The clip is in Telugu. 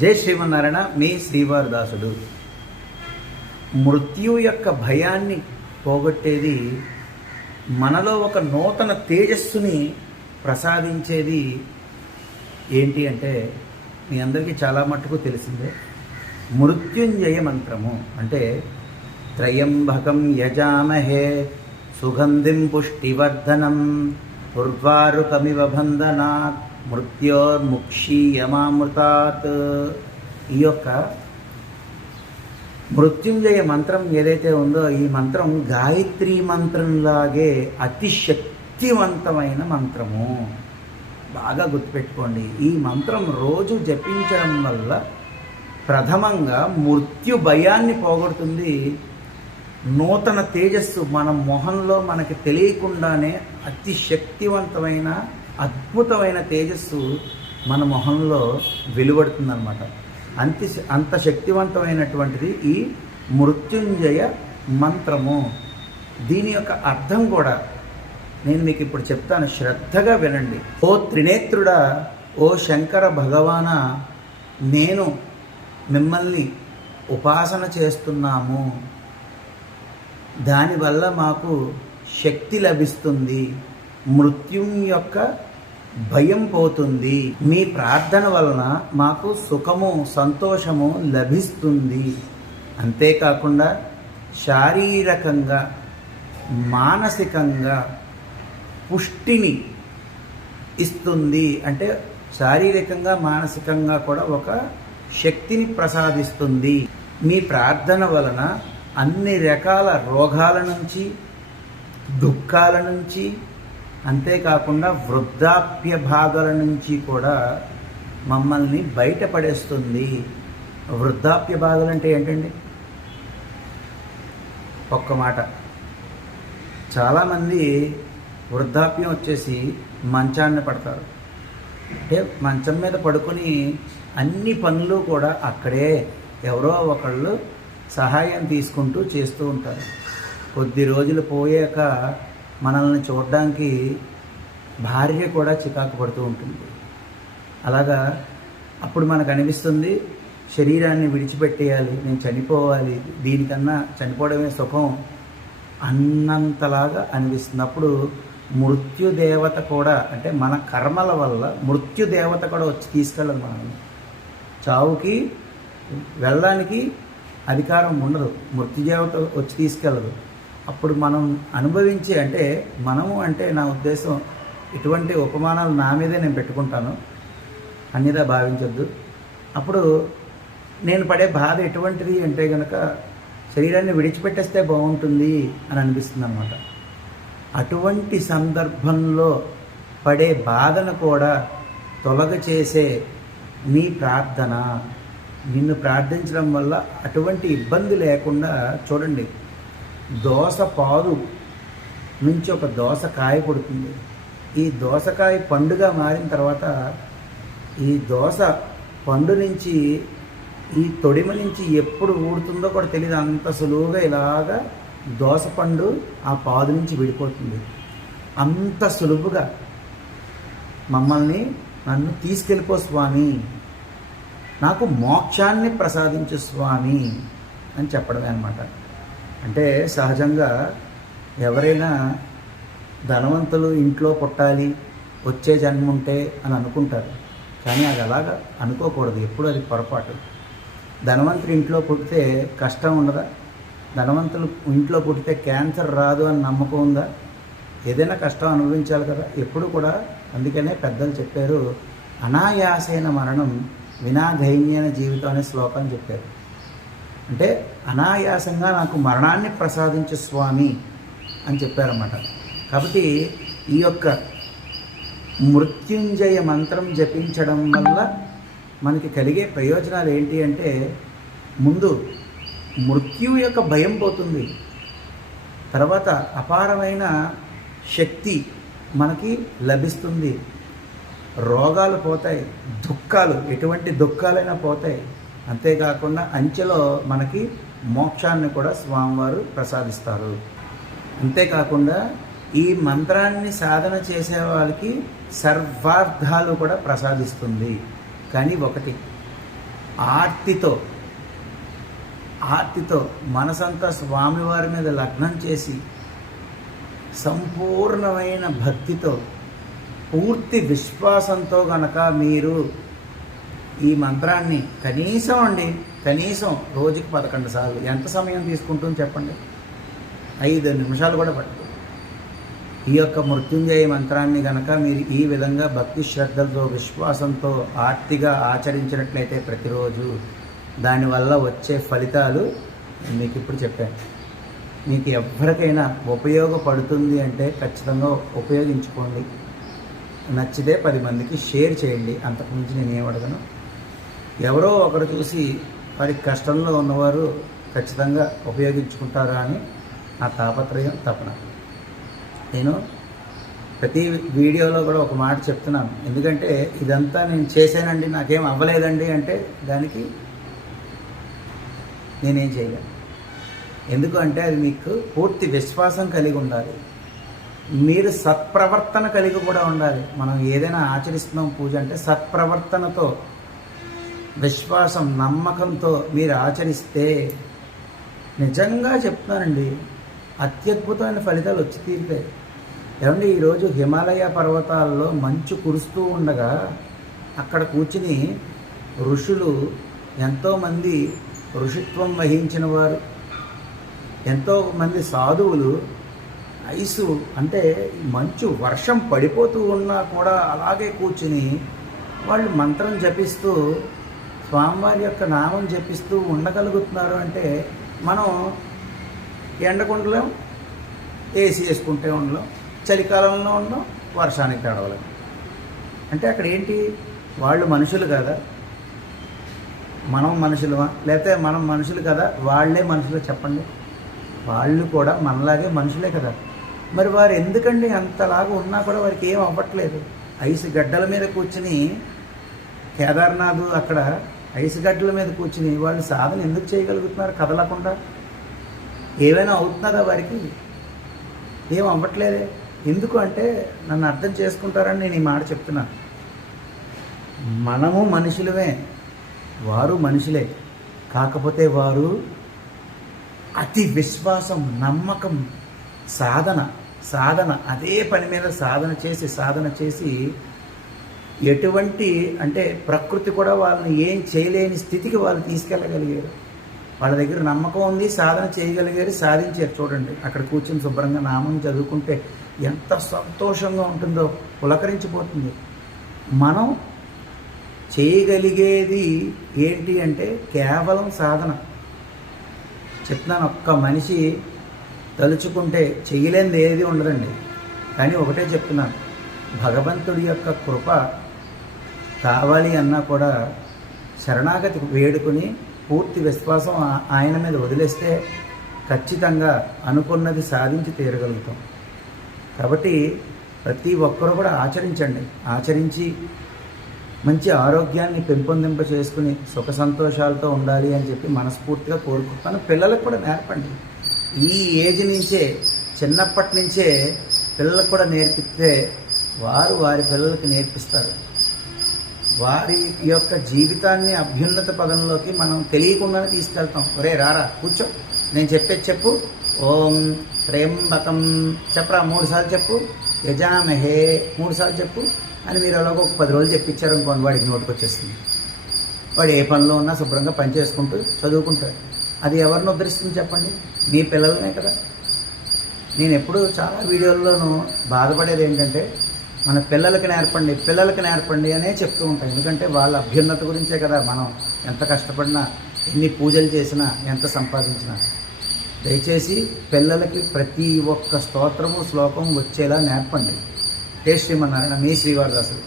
జై శ్రీమన్నారాయణ. మీ శ్రీవారదాసుడు. మృత్యు యొక్క భయాన్ని పోగొట్టేది, మనలో ఒక నూతన తేజస్సుని ప్రసాదించేది ఏంటి అంటే, మీ అందరికీ చాలా మట్టుకు తెలిసిందే, మృత్యుంజయ మంత్రము. అంటే త్రయంబకం యజామహే సుగంధిం పుష్టివర్ధనం ఉర్వారుకమివ బంధనాత్ మృత్యోర్ముక్షీయమామృతాత్. ఈ యొక్క మృత్యుంజయ మంత్రం ఏదైతే ఉందో, ఈ మంత్రం గాయత్రీ మంత్రంలాగే అతి శక్తివంతమైన మంత్రము. బాగా గుర్తుపెట్టుకోండి. ఈ మంత్రం రోజు జపించడం వల్ల ప్రథమంగా మృత్యు భయాన్ని పోగొడుతుంది. నూతన తేజస్సు మన మొహంలో మనకి తెలియకుండానే అతి శక్తివంతమైన అద్భుతమైన తేజస్సు మన మొహంలో వెలువడుతుందన్నమాట. అంత శక్తివంతమైనటువంటిది ఈ మృత్యుంజయ మంత్రము. దీని యొక్క అర్థం కూడా నేను మీకు ఇప్పుడు చెప్తాను, శ్రద్ధగా వినండి. ఓ త్రినేత్రుడా, ఓ శంకర భగవాన, నేను మిమ్మల్ని ఉపాసన చేస్తున్నాము. దానివల్ల మాకు శక్తి లభిస్తుంది, మృత్యుం యొక్క భయం పోతుంది. మీ ప్రార్థన వలన మాకు సుఖము సంతోషము లభిస్తుంది. అంతేకాకుండా శారీరకంగా మానసికంగా పుష్టిని ఇస్తుంది. అంటే శారీరకంగా మానసికంగా కూడా ఒక శక్తిని ప్రసాదిస్తుంది. మీ ప్రార్థన వలన అన్ని రకాల రోగాల నుంచి, దుఃఖాల నుంచి, అంతేకాకుండా వృద్ధాప్య బాధల నుంచి కూడా మమ్మల్ని బయటపడేస్తుంది. వృద్ధాప్య బాధలు అంటే ఏంటండి? ఒక్క మాట, చాలామంది వృద్ధాప్యం వచ్చేసి మంచాన్ని పడతారు. అంటే మంచం మీద పడుకొని అన్ని పనులు కూడా అక్కడే ఎవరో ఒకళ్ళు సహాయం తీసుకుంటూ చేస్తూ ఉంటారు. కొద్ది రోజులు పోయాక మనల్ని చూడడానికి భార్య కూడా చికాకు పడుతూ ఉంటుంది. అలాగా అప్పుడు మనకు అనిపిస్తుంది, శరీరాన్ని విడిచిపెట్టేయాలి, నేను చనిపోవాలి, దీనికన్నా చనిపోవడమే సుఖం అన్నంతలాగా అనిపిస్తుంది. అప్పుడు మృత్యుదేవత కూడా, అంటే మన కర్మల వల్ల మృత్యుదేవత కూడా వచ్చి తీసుకెళ్ళదు. మనల్ని చావుకి వెళ్ళడానికి అధికారం ఉండదు, మృత్యుదేవత వచ్చి తీసుకెళ్ళదు. అప్పుడు మనం అనుభవించే, అంటే మనము అంటే నా ఉద్దేశం, ఇటువంటి ఉపమానాలు నా మీదే నేను పెట్టుకుంటాను, అన్నిదా భావించొద్దు. అప్పుడు నేను పడే బాధ ఎటువంటిది అంటే కనుక, శరీరాన్ని విడిచిపెట్టేస్తే బాగుంటుంది అని అనిపిస్తుంది అన్నమాట. అటువంటి సందర్భంలో పడే బాధను కూడా తొలగ చేసే నీ ప్రార్థన, నిన్ను ప్రార్థించడం వల్ల అటువంటి ఇబ్బంది లేకుండా. చూడండి, దోసపాదు నుంచి ఒక దోసకాయ పుడుతుంది. ఈ దోసకాయ పండుగా మారిన తర్వాత ఈ దోస పండు నుంచి, ఈ తొడిమ నుంచి ఎప్పుడు ఊడుతుందో కూడా తెలియదు. అంత సులువుగా ఇలాగా దోసపండు ఆ పాదు నుంచి విడిపోతుంది. అంత సులువుగా నన్ను తీసుకెళ్ళిపో స్వామి, నాకు మోక్షాన్ని ప్రసాదించు స్వామి అని చెప్పడమే అన్నమాట. అంటే సహజంగా ఎవరైనా ధనవంతులు ఇంట్లో పుట్టాలి, వచ్చే జన్మ ఉంటే అని అనుకుంటారు. కానీ అది అలాగా అనుకోకూడదు, ఎప్పుడు అది పొరపాటు. ధనవంతులు ఇంట్లో పుట్టితే కష్టం ఉండదా? ధనవంతులు ఇంట్లో పుట్టితే క్యాన్సర్ రాదు అని నమ్మకం ఉందా? ఏదైనా కష్టం అనుభవించాలి కదా ఎప్పుడు కూడా. అందుకనే పెద్దలు చెప్పారు, అనాయాసైన మరణం వినా దైన్యైన జీవితం అనే శ్లోకాన్ని చెప్పారు. అంటే అనాయాసంగా నాకు మరణాన్ని ప్రసాదించు స్వామి అని చెప్పారన్నమాట. కాబట్టి ఈ యొక్క మృత్యుంజయ మంత్రం జపించడం వల్ల మనకి కలిగే ప్రయోజనాలు ఏంటి అంటే, ముందు మృత్యు యొక్క భయం పోతుంది, తర్వాత అపారమైన శక్తి మనకి లభిస్తుంది, రోగాలు పోతాయి, దుఃఖాలు, ఎటువంటి దుఃఖాలైనా పోతాయి. అంతేకాకుండా అంచెలో మనకి మోక్షాన్ని కూడా స్వామివారు ప్రసాదిస్తారు. అంతేకాకుండా ఈ మంత్రాన్ని సాధన చేసే వాళ్ళకి సర్వార్థాలు కూడా ప్రసాదిస్తుంది. కానీ ఒకటి, ఆర్తితో మనసంతా స్వామివారి మీద లగ్నం చేసి సంపూర్ణమైన భక్తితో పూర్తి విశ్వాసంతో గనక మీరు ఈ మంత్రాన్ని కనీసం రోజుకి 11 సార్లు, ఎంత సమయం తీసుకుంటుందో చెప్పండి, 5 నిమిషాలు కూడా పట్టుకో. ఈ యొక్క మృత్యుంజయ మంత్రాన్ని గనక మీరు ఈ విధంగా భక్తి శ్రద్ధలతో విశ్వాసంతో ఆర్తిగా ఆచరించినట్లయితే ప్రతిరోజు దానివల్ల వచ్చే ఫలితాలు మీకు ఇప్పుడు చెప్పాను. మీకు ఎవరికైనా ఉపయోగపడుతుంది అంటే ఖచ్చితంగా ఉపయోగించుకోండి. నచ్చితే 10 మందికి షేర్ చేయండి. అంతకుమించి నేను ఏం అడగను. ఎవరో ఒకరు చూసి వారికి కష్టంలో ఉన్నవారు ఖచ్చితంగా ఉపయోగించుకుంటారా అని నా తాపత్రయం, తపన. నేను ప్రతి వీడియోలో కూడా ఒక మాట చెప్తున్నాను. ఎందుకంటే ఇదంతా నేను చేశానండి, నాకేం అవ్వలేదండి అంటే దానికి నేనేం చేయలేను. ఎందుకు అంటే అది మీకు పూర్తి విశ్వాసం కలిగి ఉండాలి. మీరు సత్ప్రవర్తన కలిగి కూడా ఉండాలి. మనం ఏదైనా ఆచరిస్తున్నాం పూజ అంటే సత్ప్రవర్తనతో, విశ్వాసం, నమ్మకంతో మీరు ఆచరిస్తే నిజంగా చెప్తున్నానండి, అత్యద్భుతమైన ఫలితాలు వచ్చి తీరుతాయి. ఏమంటే ఈరోజు హిమాలయ పర్వతాల్లో మంచు కురుస్తూ ఉండగా అక్కడ కూర్చుని ఋషులు, ఎంతోమంది ఋషిత్వం వహించిన వారు, ఎంతోమంది సాధువులు ఐసు అంటే మంచు వర్షం పడిపోతూ ఉన్నా కూడా అలాగే కూర్చుని వాళ్ళు మంత్రం జపిస్తూ స్వామివారి యొక్క నామం జపిస్తూ ఉండగలుగుతున్నారు. అంటే మనం ఎండకుండలేం, ఏసీ వేసుకుంటే ఉండలేం, చలికాలంలో ఉండడం, వర్షానికి తడవలేం. అంటే అక్కడ ఏంటి, వాళ్ళు మనుషులు కదా, మనం మనుషులమా? లేకపోతే మనం మనుషులు కదా, వాళ్ళే మనుషులు చెప్పండి. వాళ్ళు కూడా మనలాగే మనుషులే కదా. మరి వారు ఎందుకండి అంతలాగా ఉన్నా కూడా వారికి ఏం అవ్వట్లేదు? ఐసు గడ్డల మీద కూర్చుని కేదార్నాథ్ అక్కడ ఐసు గడ్డల మీద కూర్చుని వాళ్ళు సాధన ఎందుకు చేయగలుగుతున్నారు కదలకుండా? ఏమైనా అవుతున్నదా వారికి? ఏం అవ్వట్లేదే. ఎందుకు అంటే నన్ను అర్థం చేసుకుంటారని నేను ఈ మాట చెప్తున్నాను. మనము మనుషులమే, వారు మనుషులే. కాకపోతే వారు అతి విశ్వాసం, నమ్మకం, సాధన అదే పని మీద సాధన చేసి ఎటువంటి అంటే ప్రకృతి కూడా వాళ్ళని ఏం చేయలేని స్థితికి వాళ్ళు తీసుకెళ్ళగలిగారు. వాళ్ళ దగ్గర నమ్మకం ఉంది, సాధన చేయగలిగారు, సాధించారు. చూడండి అక్కడ కూర్చొని శుభ్రంగా నామం చదువుకుంటే ఎంత సంతోషంగా ఉంటుందో, పులకరించిపోతుంది. మనం చేయగలిగేది ఏంటి అంటే కేవలం సాధన. చెప్తున్నాను, ఒక్క మనిషి తలుచుకుంటే చేయలేనిది ఏది ఉండదండి. కానీ ఒకటే చెప్తున్నాను, భగవంతుడి యొక్క కృప కావాలి అన్నా కూడా శరణాగతి వేడుకుని పూర్తి విశ్వాసం ఆయన మీద వదిలేస్తే ఖచ్చితంగా అనుకున్నది సాధించి తీరగలుగుతాం. కాబట్టి ప్రతి ఒక్కరూ కూడా ఆచరించండి. ఆచరించి మంచి ఆరోగ్యాన్ని పెంపొందింప చేసుకుని సుఖ సంతోషాలతో ఉండాలి అని చెప్పి మనస్ఫూర్తిగా కోరుకుంటాను. పిల్లలకు కూడా నేర్పండి. ఈ ఏజ్ నుంచే, చిన్నప్పటి నుంచే పిల్లలకు కూడా నేర్పిస్తే వారి పిల్లలకి నేర్పిస్తారు. వారి యొక్క జీవితాన్ని అభ్యున్నత పదంలోకి మనం తెలియకుండానే తీసుకెళ్తాం. ఒరే రారా కూర్చో, నేను చెప్పేది చెప్పు, ఓం త్రయంబకం చెప్పరా 3 సార్లు చెప్పు, యజామహే 3 సార్లు చెప్పు అని మీరు అలాగో ఒక 10 రోజులు చెప్పించారు అనుకోండి, వాడికి నోటికి వచ్చేస్తుంది. వాడు ఏ పనిలో ఉన్నా శుభ్రంగా పని చేసుకుంటూ చదువుకుంటాడు. అది ఎవరిని ఉద్ధరిస్తుంది చెప్పండి? మీ పిల్లలనే కదా. నేను ఎప్పుడు చాలా వీడియోల్లోనూ బాధపడేది ఏంటంటే మన పిల్లలకి నేర్పండి అనే చెప్తూ ఉంటాను. ఎందుకంటే వాళ్ళ అభ్యున్నత గురించే కదా మనం ఎంత కష్టపడినా, ఎన్ని పూజలు చేసినా, ఎంత సంపాదించినా. దయచేసి పిల్లలకి ప్రతి ఒక్క స్తోత్రము, శ్లోకం వచ్చేలా నేర్పండి. శ్రీమన్నారాయణ, మీ శ్రీవారదాసులు.